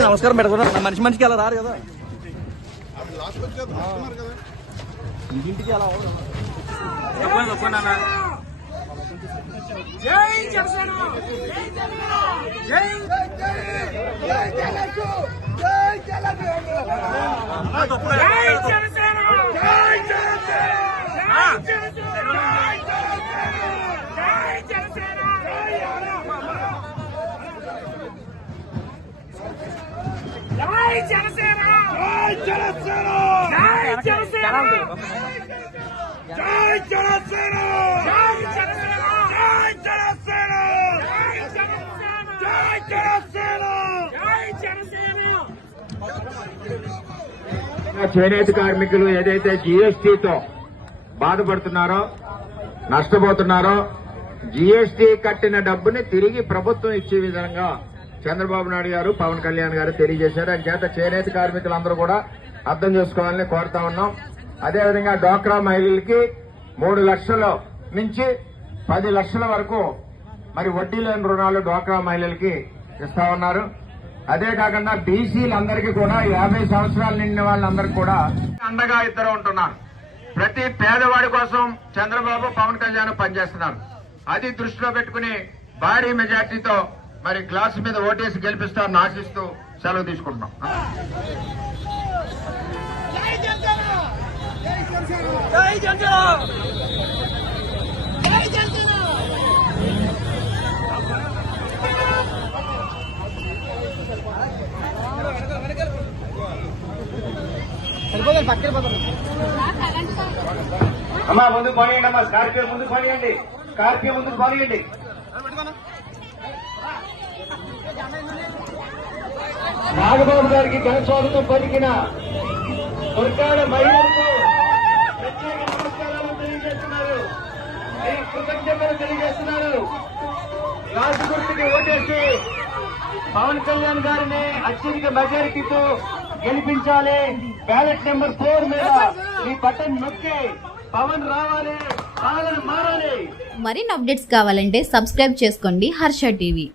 వచ్చి నమస్కారం పెట్టుకున్నారు మనిషి మనిషికి అలా రారు కదా. ఇంటికి అలా జై జనసేన జై జై జనసేన! జై జనసేన! జై జనసేన! జై జనసేన! చేనేత కార్మికులు ఏదైతే జీఎస్టీతో బాధపడుతున్నారో నష్టపోతున్నారో జీఎస్టీ కట్టిన డబ్బుని తిరిగి ప్రభుత్వం ఇచ్చే విధంగా చంద్రబాబు నాయుడు గారు పవన్ కళ్యాణ్ గారు తెలియజేశారు. అని చేత చేనేత కార్మికులందరూ కూడా అర్థం చేసుకోవాలని కోరుతా ఉన్నాం. అదేవిధంగా డ్వాక్రా మహిళలకి మూడు లక్షల నుంచి పది లక్షల వరకు మరి వడ్డీ లేని రుణాలు డ్వాక్రా మహిళలకి ఇస్తా ఉన్నారు. అదే కాకుండా బీసీలందరికీ కూడా యాభై సంవత్సరాలు నిండిన వాళ్ళందరికీ కూడా అండగా ఇద్దరు ఉంటున్నారు. ప్రతి పేదవాడి కోసం చంద్రబాబు పవన్ కళ్యాణ్ పనిచేస్తున్నారు. అది దృష్టిలో పెట్టుకుని భారీ మెజార్టీతో మరి గ్లాస్ మీద ఓటేసి గెలిపిస్తారని ఆశిస్తూ సెలవు తీసుకుంటున్నాం. అమ్మా ముందు పోనీయండి అమ్మా స్కార్పియో ముందు పోనీయండి. స్కార్పియో ముందు పోనీయండి. నాగబాబు గారికి ఘన స్వాగతం పలికిన దుర్గాడ మహిళలకు ప్రత్యేక నమస్కారాలు తెలియజేస్తున్నారు. కృతజ్ఞతలు తెలియజేస్తున్నారు. రాజు గుర్తుకి ఓటేసి పవన్ కళ్యాణ్ గారిని అత్యధిక మెజారిటీతో గెలిపించాలి. బ్యాలెట్ నెంబర్ ఫోర్ మీద ఈ బటన్ నొక్కి పవన్ రావాలి మరిన్ని అప్డేట్స్ కావాలంటే సబ్స్క్రైబ్ చేసుకోండి హర్ష టీవీ.